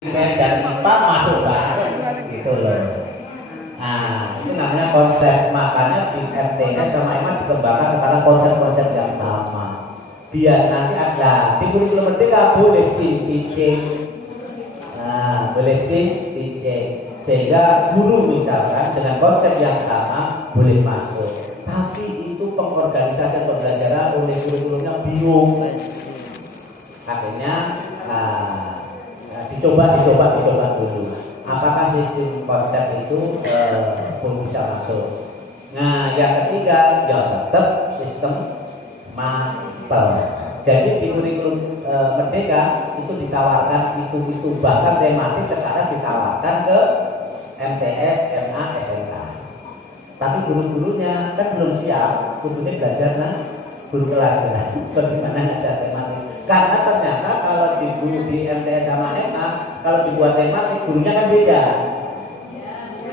dan IPA masuk bareng gitu loh. Nah, itu namanya konsep. Makanya di MTS sama IPA dikembangkan sekarang konsep-konsep yang sama. Biar nanti ada di kurikulum merdeka boleh teaching. Nah, boleh teaching. Sehingga guru misalkan dengan konsep yang sama boleh masuk. Tapi itu pengorganisasian pembelajaran oleh kurikulumnya bingung. Akhirnya dicoba dulu. Apakah sistem konsep itu pun bisa masuk? Nah, yang ketiga ya tetap sistem mapel. Jadi di kurikulum merdeka itu ditawarkan itu bahkan tematik sekarang ditawarkan ke MTS, MA, SMK. Tapi guru-gurunya kan belum siap, gurunya belajar guru kelas. Bagaimana ada tematik? Karena ternyata kalau di MTS sama MA, kalau dibuat tematik gurunya kan beda.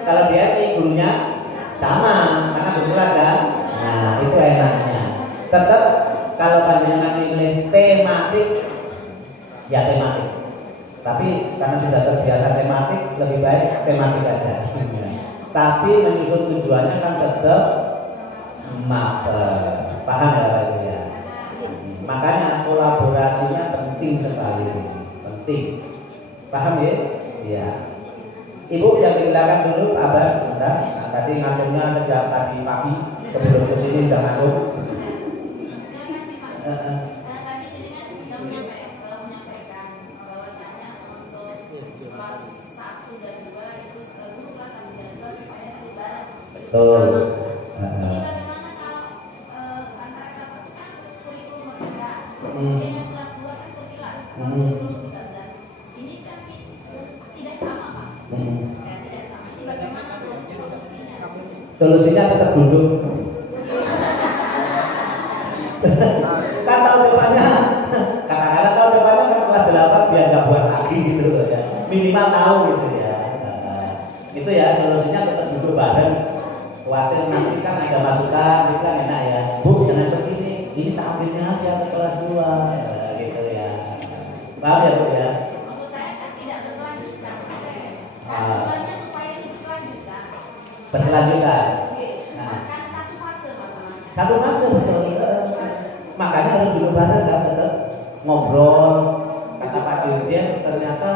Kalau di MI gurunya sama, karena guru kelas kan. Nah, itu enaknya. Tetap kalau panjenengan milih tematik, ya tematik. Tapi karena sudah terbiasa tematik, lebih baik tematik aja. Tapi menyusun tujuannya kan tetap mapel. Paham ya Pak Ibu ya? Makanya kolaborasinya penting sekali, penting. Paham ya? Iya. Ibu yang di belakang dulu, Pak Abbas, sebentar. Nah, tadi ngaturnya sejak tadi pagi sebelum ke sini udah ngatur. Tadi jenengan sudah menyampaikan bahwasanya untuk kelas 1 dan 2 itu guru kelas 1 dan 2 supaya nanti bareng. Betul. Jadi bagaimana kalau antara kelas 1 kan kurikulum merdeka, dengan kelas 2 kan kurikulum kurikulum 13. Ini kan tidak sama Pak. Tidak sama. Ini bagaimana solusinya? Solusinya tetap duduk. Kan tahun depannya, kadang-kadang tahun depannya kan kelas 8 biar nggak buat lagi gitu loh ya. Minimal tahu gitu ya. Itu ya solusinya tetap duduk bareng. Khawatir nanti kan ada masukan, itu kan enak ya. Bu jangan begini, ini tampilnya aja ke kelas 2 gitu ya. Paham ya Bu ya? Maksud saya kan tidak berkelanjutan. Tujuannya supaya ini berkelanjutan. Berkelanjutan. Nah, kan satu fase masalahnya. Satu fase betul. Makanya harus duduk bareng kan, tetap ngobrol. Kata Pak Dirjen ternyata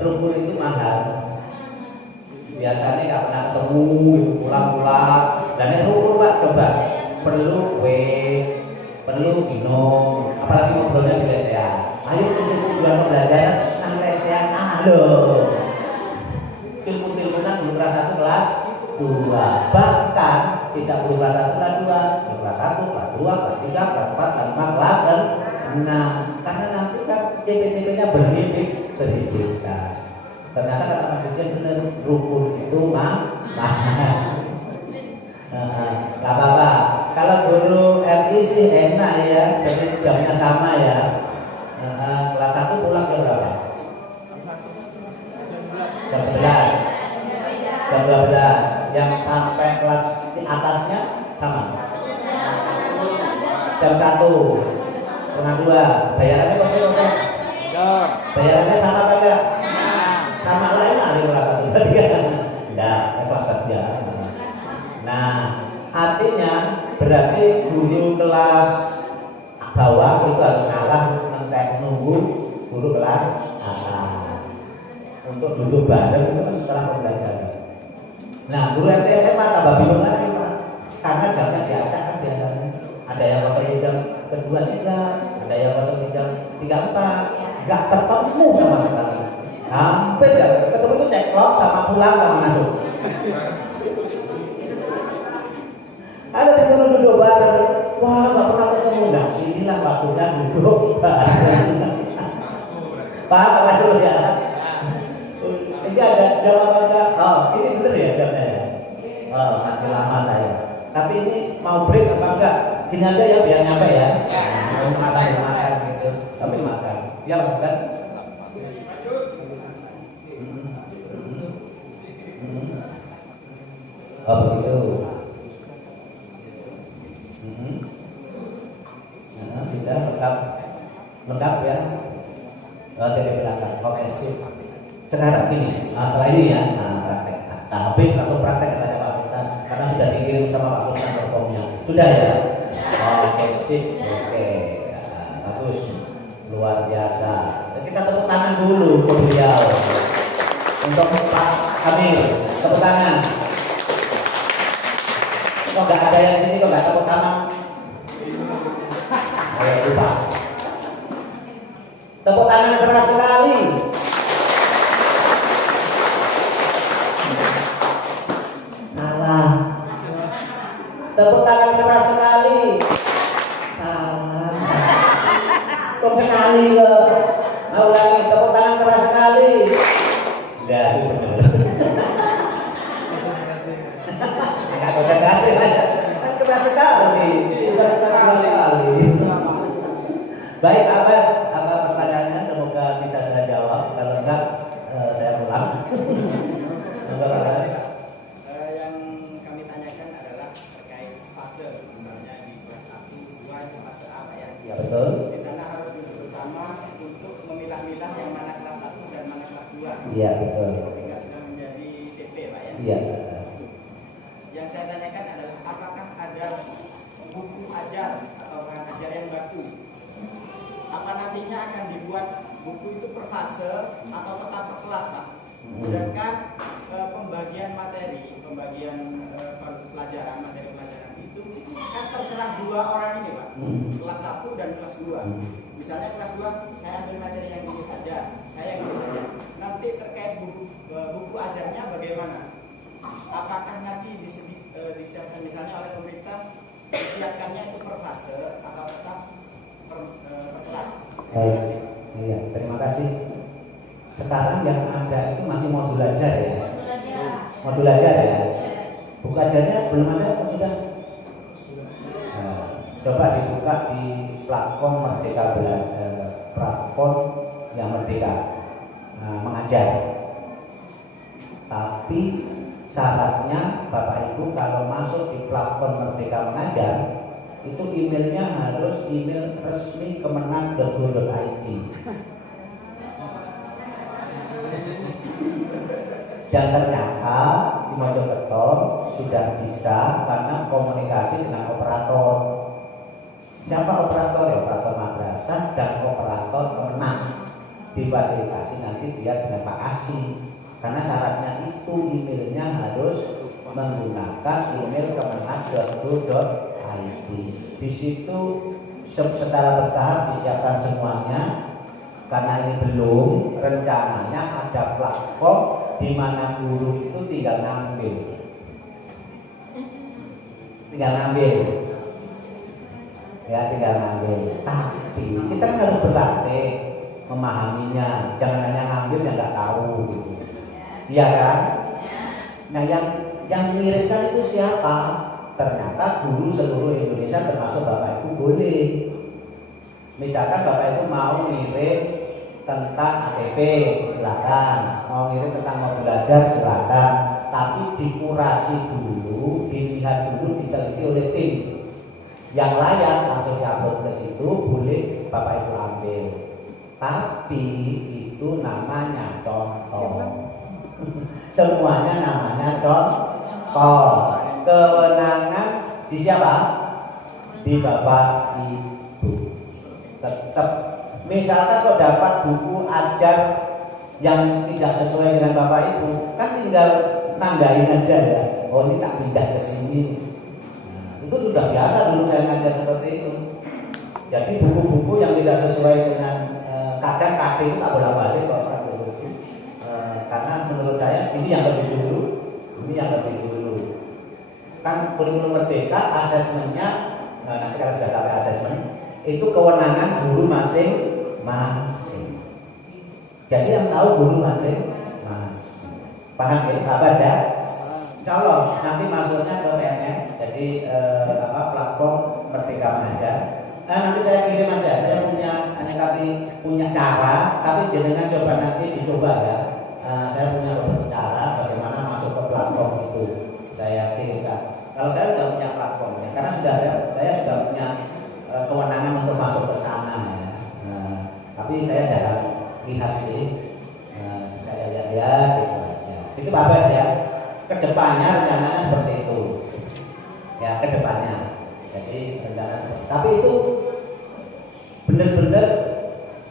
rukun itu mahal. Biasanya nggak pernah ketemu, pulang-pulang. Dan itu rukun Pak, coba perlu perlu minum, apalagi ngobrolnya di lesehan. Ayo ke tujuan pembelajaran nang lesehan, ilmu-ilmu kan belum kelas 1 kelas 2, bahkan tidak perlu kelas 1 kelas 2, kelas 1 kelas 2 kelas 3 kelas 4 kelas 5 kelas 6. Karena nanti kan CP-CP-nya berbeda. Ternyata kata Mas Dirjen benar, rukun itu mahal. Gak apa-apa. Kalau guru RI sih enak ya, jadi jamnya sama ya. Kelas 1 pulang jam berapa? Jam 11, jam 12. Yang sampai kelas di atasnya sama. Jam 1, setengah 2. Bayarannya berapa? Bayarannya sama apa enggak? Sama lain ada kelas 1 3. Enggak, kelas 1 ya. Nah, artinya berarti guru kelas bawah itu harus kalah nunggu guru kelas atas. Untuk duduk bareng itu kan setelah pembelajaran. Nah, guru MT SMA tambah bingung lagi Pak, karena jamnya diacak kan biasanya. Ada yang kosong di jam kedua 3, ada yang kosong di jam 3-4, nggak ketemu sama sekali. Hampir ya, ketemu itu ceklok sama pulang sama masuk. Ada duduk bareng, wah nggak pernah ketemu. Nah inilah waktunya duduk bareng. Pak, langsung ya. Ini ada jawabannya. Oh, ini bener ya jawabnya ya. Oh, masih lama saya. Tapi ini mau break apa enggak? Gini aja ya biar nyampe ya. Mau makan gitu. Tapi makan. Ya bukan? Oh begitu. Nah, sudah lengkap ya. Dari belakang. Oke sip. Sekarang ini, setelah ini ya, praktek. Nah, habis langsung praktek katanya Pak Sultan, karena sudah dikirim sama Pak Sultan performnya. Sudah ya? Oke, sip. Oke, bagus, luar biasa. Jadi kita tepuk tangan dulu untuk beliau. Untuk Pak Kamil, tepuk tangan. Kok nggak ada yang sini, kok nggak tepuk tangan? Ayo lupa. Tepuk tangan keras sekali. Salah. Tepuk tangan keras sekali. Salah. Kok sekali ke? Mau lagi tepuk tangan keras sekali. Enggak, itu benar. Enggak konsentrasi aja. Kan keras sekali. Keras sekali. Baik, Abbas, apa pertanyaannya? Semoga bisa saya jawab. Kalau enggak, saya pulang. Yang kami tanyakan adalah terkait fase, misalnya di kelas 1, 2 itu fase apa ya? Ya betul. Di sana harus duduk bersama untuk memilah-milah yang mana kelas 1 dan mana kelas 2. Iya betul. Sehingga sudah menjadi TP Pak ya. Iya. Yang saya tanyakan adalah apakah ada buku ajar atau bahan ajar yang baku? Apa nantinya akan dibuat buku itu per fase atau tetap per kelas Pak? Sedangkan pembagian materi, pembagian pelajaran, materi pelajaran itu kan terserah dua orang ini Pak, kelas 1 dan kelas 2. Misalnya kelas 2 saya ambil materi yang ini saja, saya yang ini saja. Nanti terkait buku ajarnya bagaimana? Apakah nanti disiapkan misalnya oleh pemerintah, disiapkannya itu per fase atau tetap per kelas? Baik. Iya, terima kasih. Sekarang yang ada itu masih modul ajar ya. Modul ajar ya. Buku ajarnya belum ada atau sudah? Nah, coba dibuka di platform Merdeka Belajar, platform yang Merdeka mengajar. Tapi syaratnya Bapak Ibu kalau masuk di platform Merdeka Mengajar itu emailnya harus email resmi kemenang.go.id. Dan ternyata di Mojokerto sudah bisa karena komunikasi dengan operator. Siapa operator? Ya, operator madrasah dan operator kemenang. Difasilitasi nanti dia dengan Pak Asi. Karena syaratnya itu emailnya harus menggunakan email kemenang.go.id. Di situ secara bertahap disiapkan semuanya. Karena ini belum, rencananya ada platform di mana guru itu tinggal ngambil. Ya, tinggal ngambil. Tapi kita kan harus berlatih memahaminya. Jangan hanya ngambil yang nggak tahu gitu. Iya kan? Nah, yang mengirimkan itu siapa? Ternyata guru seluruh Indonesia termasuk Bapak Ibu boleh. Misalkan Bapak Ibu mau ngirim tentang ATP, silakan. Mau ngirim tentang mau belajar, silakan. Tapi dikurasi dulu, dilihat dulu, diteliti oleh tim. Yang layak langsung diupload ke situ, boleh Bapak Ibu ambil. Tapi itu namanya contoh. Semuanya namanya contoh. Kewenangan di siapa? Di Bapak Ibu. Tetap misalkan kok dapat buku ajar yang tidak sesuai dengan Bapak Ibu, kan tinggal nandain aja ya. Oh, ini tak pindah ke sini. Nah, itu sudah biasa dulu saya ngajar seperti itu. Jadi buku-buku yang tidak sesuai dengan kadang itu tak bolak-balik kok. Karena menurut saya ini yang lebih dulu, ini yang lebih dulu. Kan kurikulum Merdeka asesmennya, nanti kalau sudah sampai asesmen itu kewenangan guru masing-masing. Jadi yang tahu guru masing-masing. Paham ya, Abbas ya? Insya nanti masuknya ke PNM, jadi platform Merdeka Mengajar. Nanti saya kirim aja, saya punya cara, tapi jangan coba nanti dicoba ya. Saya punya cara bagaimana masuk ke platform itu. Saya kirimkan. Kalau saya sudah punya platformnya, karena saya sudah punya kewenangan untuk masuk ke sana ya. Tapi saya jarang lihat sih. Saya lihat Itu Pak Bas ya. Kedepannya rencananya seperti itu. Ya, kedepannya. Jadi rencana seperti itu. Tapi itu benar-benar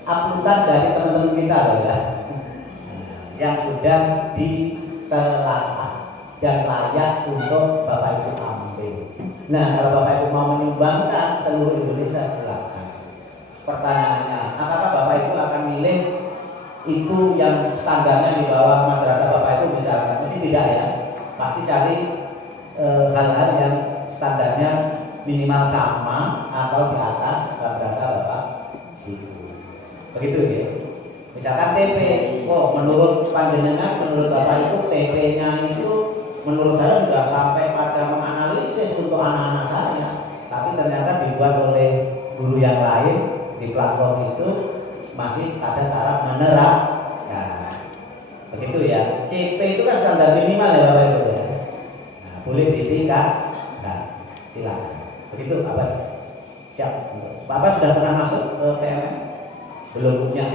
uploadan dari teman-teman kita loh ya. Yang sudah ditelaah dan layak untuk Bapak Ibu ambil. Nah, kalau Bapak Ibu mau menyumbangkan seluruh Indonesia silakan. Pertanyaannya, apakah Bapak Ibu akan milih itu yang standarnya di bawah madrasah Bapak Ibu misalkan? Mesti tidak ya. Pasti cari hal-hal yang standarnya minimal sama atau di atas madrasah Bapak Ibu. Begitu ya. Misalkan TP, menurut panjenengan, menurut Bapak Ibu TP-nya itu menurut saya sudah sampai pada menganalisis untuk anak-anak saya, tapi ternyata dibuat oleh guru yang lain di platform itu masih ada taraf menerapkan. Begitu ya. CP itu kan standar minimal ya Bapak Ibu ya. Nah, boleh ditingkat. Nah, silakan. Begitu Bapak. Siap. Bapak sudah pernah masuk ke PMM? Belum punya.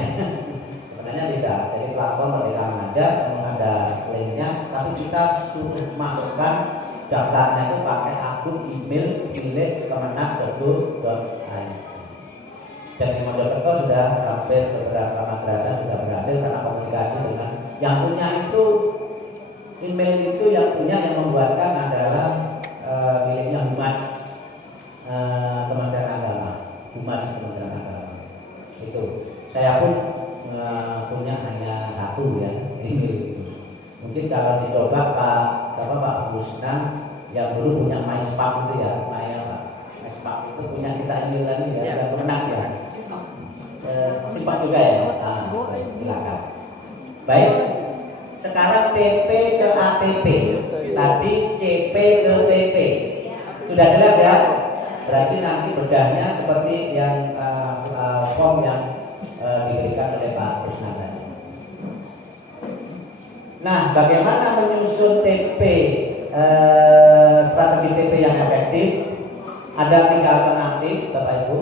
Sebenarnya bisa. Jadi platform mereka aja, ada linknya, tapi kita suruh masukkan daftarnya itu pakai akun email milik kemenak.go.id. Dan di Mojokerto sudah hampir beberapa madrasah sudah berhasil karena komunikasi dengan yang punya itu, email itu yang punya yang membuatkan adalah miliknya Humas Kementerian Agama, Humas Kementerian Agama. Itu saya pun punya hanya satu ya email. Mungkin kalau dicoba Pak Busnan yang dulu punya MySpark itu ya, MySpark itu punya kita email lagi ya, yang Kemenak ya. Simpak juga ya. Silakan. Baik. Sekarang TP ke ATP. Tadi CP ke TP. Sudah jelas ya? Berarti nanti bedahnya seperti yang form yang diberikan oleh Pak Busnan tadi. Nah, bagaimana menyusun TP, strategi TP yang efektif? Ada 3 alternatif, Bapak Ibu.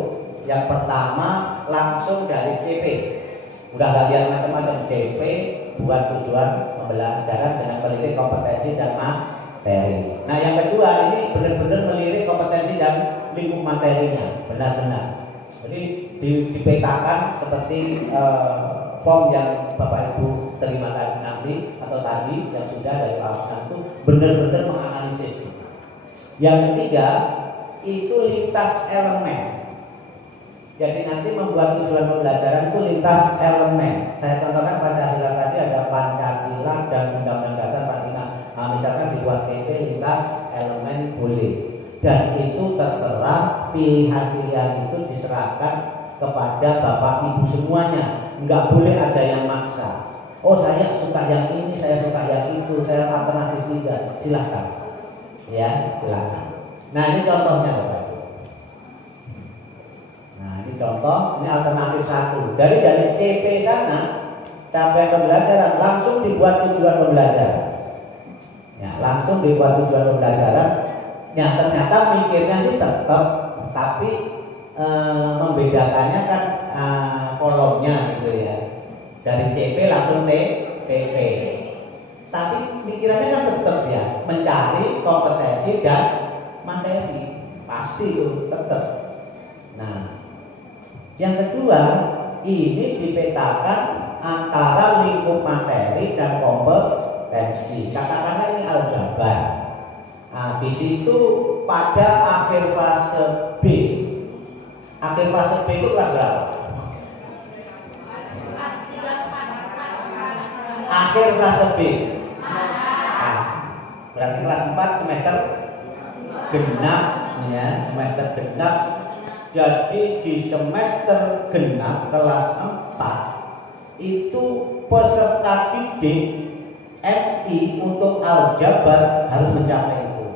Yang pertama, langsung dari CP. Udah gak lihat macam-macam CP buat tujuan pembelajaran dengan melirik kompetensi dan materi. Nah, yang kedua ini benar-benar melirik kompetensi dan lingkup materinya, benar-benar. Jadi dipetakan seperti form yang Bapak Ibu terima nanti atau tadi yang sudah dari Pak Busnan itu benar-benar menganalisis. Yang ketiga itu lintas elemen. Jadi nanti membuat tujuan pembelajaran itu lintas elemen. Saya contohkan Pancasila tadi ada Pancasila dan Undang-Undang Dasar 45. Nah, misalkan dibuat TP lintas elemen boleh. Dan itu terserah, pilihan-pilihan itu diserahkan kepada Bapak Ibu semuanya. Enggak boleh ada yang maksa. Oh, saya suka yang ini, saya suka yang itu, saya alternatif 3. Silakan. Ya, silakan. Nah, ini contohnya Bapak. Nah, ini contoh, ini alternatif 1. Dari CP sana capaian pembelajaran langsung dibuat tujuan pembelajaran. Ya, langsung dibuat tujuan pembelajaran. Ya, ternyata mikirnya sih tetap, tapi membedakannya kan kolomnya gitu ya. Dari CP langsung TP. Tapi pikirannya kan tetap ya, mencari kompetensi dan materi. Pasti itu tetap. Nah, yang kedua, ini dipetakan antara lingkup materi dan kompetensi. Katakanlah ini aljabar. Nah, di situ pada akhir fase B. Akhir fase B itu kelas berapa? Akhir fase B. Nah, berarti kelas 4 semester genap ya, semester genap. Jadi di semester genap kelas 4 itu peserta didik MI untuk aljabar harus mencapai itu.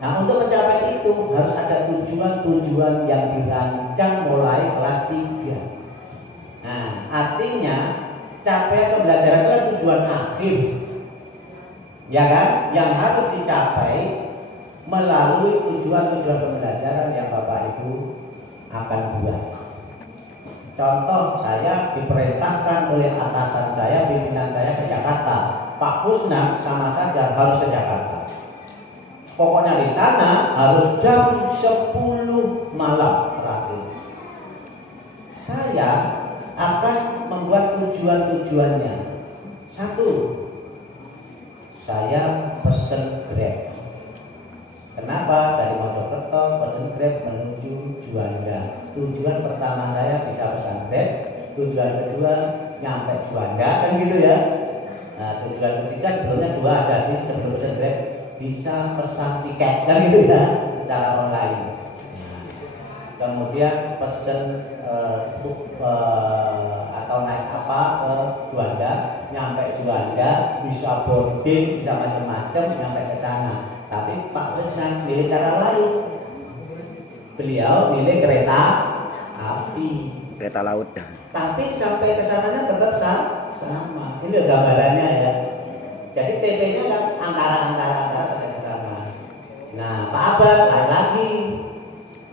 Nah, untuk mencapai itu harus ada tujuan-tujuan yang dirancang mulai kelas 3. Nah, artinya capaian pembelajaran itu tujuan akhir, ya kan? Yang harus dicapai melalui tujuan-tujuan pembelajaran yang Bapak Ibu akan buat. Contoh, saya diperintahkan oleh atasan saya, pimpinan saya ke Jakarta. Pak Kusnam sama saja harus ke Jakarta. Pokoknya di sana harus jam 10 malam terakhir. Saya akan membuat tujuan-tujuannya. Satu, saya pesen Grab. Kenapa? Dari Mojokerto pesen Grab menuju Juanda. Tujuan pertama saya bisa pesan Grab, tujuan kedua nyampe Juanda, kan gitu ya. Nah, tujuan ketiga sebelumnya dua ada sih, sebelum pesen Grab bisa pesan tiket, kan gitu ya, secara online. Nah, kemudian pesen atau naik apa ke Juanda, nyampe Juanda bisa boarding, bisa macam-macam nyampe ke sana. Tapi Pak Presiden milih cara lain. Beliau milih kereta api, kereta laut. tapi sampai ke sananya tetap sama. Ini gambarannya ya. Jadi TP-nya kan antara sampai ke sana. Nah, Pak Abbas lain lagi.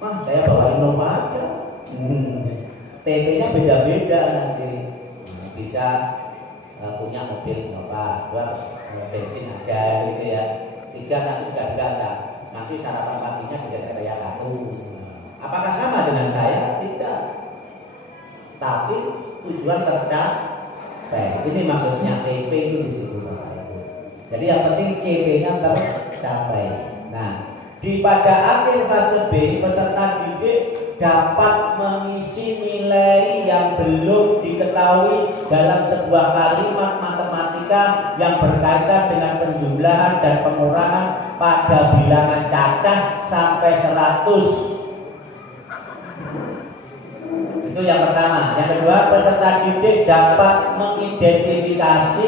Wah, saya bawa Innova aja. TP-nya beda-beda nanti. Bisa punya mobil Innova, dua bensin ada gitu ya. Tiga nanti sudah ada. Nanti sarapan paginya bisa saya bayar satu. Apakah sama dengan saya? Tidak. Tapi tujuan tercapai. Ini maksudnya TP itu disebut. Jadi yang penting CP-nya tercapai. Nah, pada akhir fase B, peserta didik dapat mengisi nilai yang belum diketahui dalam sebuah kalimat matematika yang berkaitan dengan penjumlahan dan pengurangan pada bilangan cacah sampai 100. Itu yang pertama. Yang kedua, peserta didik dapat mengidentifikasi,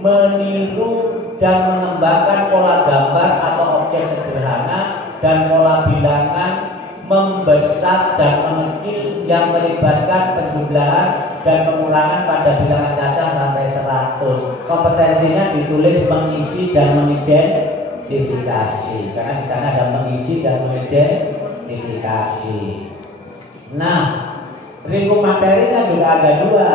meniru dan mengembangkan pola gambar atau objek sederhana dan pola bilangan membesar dan mengecil yang melibatkan penjumlahan dan pengurangan pada bilangan cacah sampai 100. Kompetensinya ditulis mengisi dan mengidentifikasi, karena di sana ada mengisi dan mengidentifikasi. Nah, lingkup materinya juga ada dua,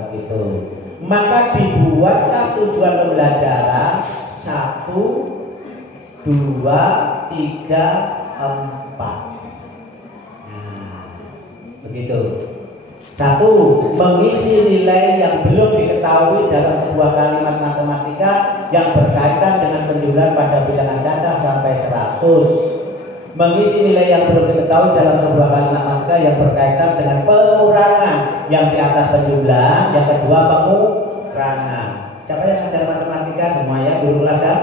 begitu. Maka dibuatlah tujuan pembelajaran 1, 2, 3, 4. Nah, begitu. 1. Mengisi nilai yang belum diketahui dalam sebuah kalimat matematika yang berkaitan dengan penjumlahan pada bilangan cacah sampai 100. Mengisi nilai yang belum diketahui dalam sebuah kalimat matematika yang berkaitan dengan pengurangan yang di atas penjumlahan. Yang kedua, pengurangan. Siapa yang ngajar matematika? Semua ya, guru kelas ya?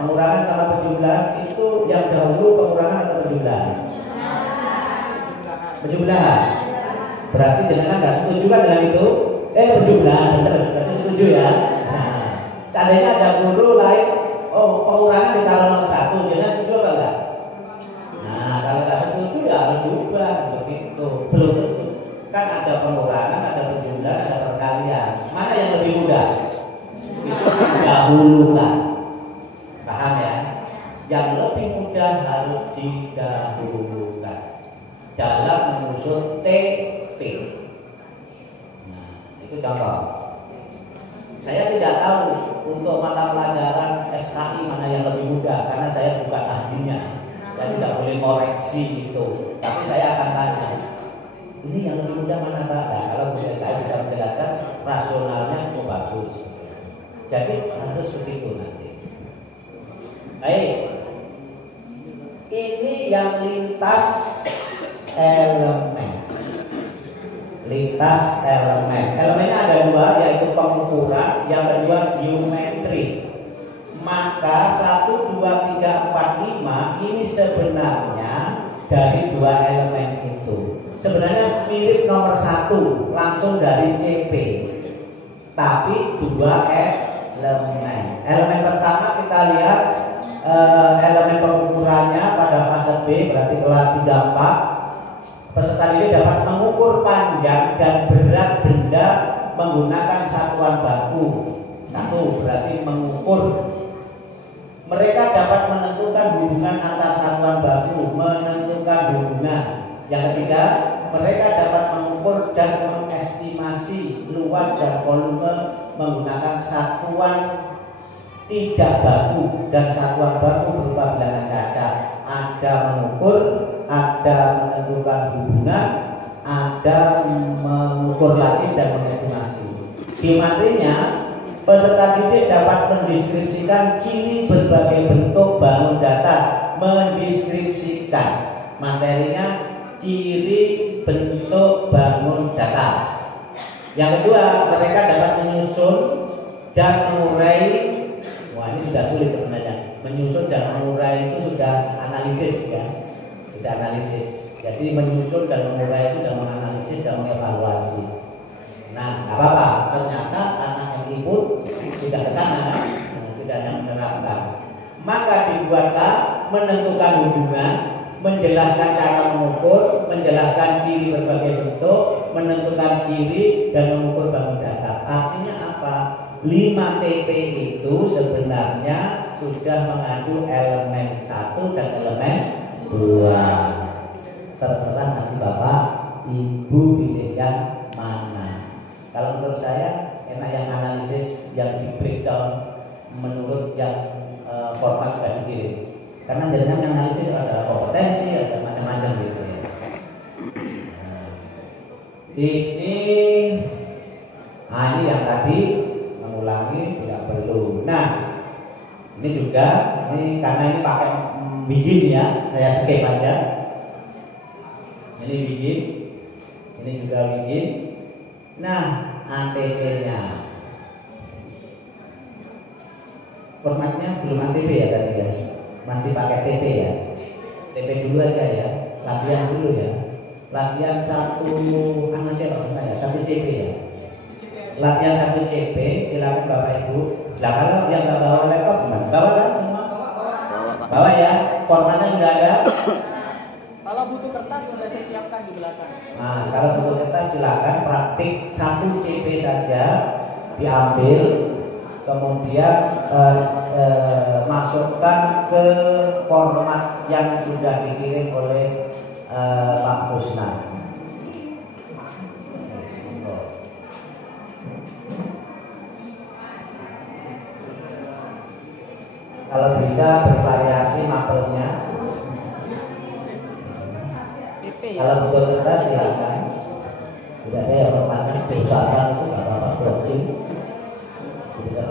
Pengurangan sama penjumlahan itu yang dahulu pengurangan atau penjumlahan? Penjumlahan. Berarti dengan nggak setuju kan dengan itu? Penjumlahan, benar. Berarti setuju ya? Nah, seandainya ada guru lain, pengurangan ditaruh nomor 1, jangan setuju apa enggak? Nah, kalau nggak setuju ya harus diubah begitu. Belum tentu. Kan ada pengurangan, ada penjumlahan, ada perkalian. Mana yang lebih mudah? Itu didahulukan. Paham ya? Yang lebih mudah harus didahulukan dalam menyusun TP. Nah, itu contoh. Saya tidak tahu untuk mata pelajaran SKI mana yang lebih mudah karena saya bukan ahlinya. Saya tidak boleh koreksi gitu. Tapi saya akan tanya, ini yang lebih mudah mana Pak? Nah, kalau boleh saya bisa menjelaskan rasionalnya itu bagus. Jadi harus begitu nanti. Baik. Ini yang lintas elemen. Lintas elemen. Elemennya ada dua, yaitu pengukuran, yang kedua geometri. Maka 1, 2, 3, 4, 5 ini sebenarnya dari dua elemen itu. Sebenarnya mirip nomor 1 langsung dari CP, tapi dua elemen. Elemen pertama kita lihat elemen pengukurannya pada fase B, berarti kelas 3-4. Peserta didik dapat mengukur panjang dan berat benda menggunakan satuan baku. 1 berarti mengukur. Mereka dapat menentukan hubungan antar satuan baku, menentukan hubungan. Yang ketiga, mereka dapat mengukur dan mengestimasi luas dan volume menggunakan satuan tidak baku dan satuan baku berupa bilangan kaca. Ada mengukur, ada menentukan hubungan, ada mengukur lagi dan mengestimasi. Di materinya, peserta didik dapat mendeskripsikan ciri berbagai bentuk bangun data. Mendeskripsikan materinya ciri bentuk bangun data. Yang kedua, mereka dapat menyusun dan mengurai. Wah, ini sudah sulit sebenarnya. Menyusun dan mengurai itu sudah analisis ya, sudah analisis. Jadi menyusun dan mengurai itu sudah menganalisis dan mengevaluasi. Nah, apa-apa. Ternyata anak yang pun sudah ke sana, tidak hanya menerapkan. Maka dibuatlah menentukan hubungan, menjelaskan cara mengukur, menjelaskan ciri berbagai bentuk, menentukan ciri dan mengukur bangun data. Artinya apa? 5 TP itu sebenarnya sudah mengacu elemen 1 dan elemen 2. Terserah nanti Bapak Ibu pilih yang mana. Kalau menurut saya enak yang analisis yang di breakdown menurut yang format sudah dikirim. Karena dengan yang analisis ada kompetensi, ada macam-macam gitu ya. Nah, ini yang tadi mengulangi tidak perlu. Nah, ini juga karena ini pakai bidin ya, saya skip aja. Ini bidin, ini juga bidin. Nah, ATP-nya formatnya belum ATP ya tadi ya, masih pakai TP ya. TP dulu aja ya, latihan dulu ya. Latihan 1 CP ya. Latihan 1 CP, silakan Bapak Ibu. Nah kalau yang nggak bawa laptop gimana? Bawa kan semua? Bawa ya. Formatnya sudah ada. Kalau butuh kertas sudah saya siapkan di belakang. Nah, kalau butuh kertas silakan praktik 1 CP saja diambil, kemudian masukkan ke format yang sudah dikirim oleh Pak Musna. Kalau bisa bervariasi mapelnya. Kalau butuh kertas silakan. Tidak ada yang formatnya perusahaan itu nggak apa-apa, blocking. Bisa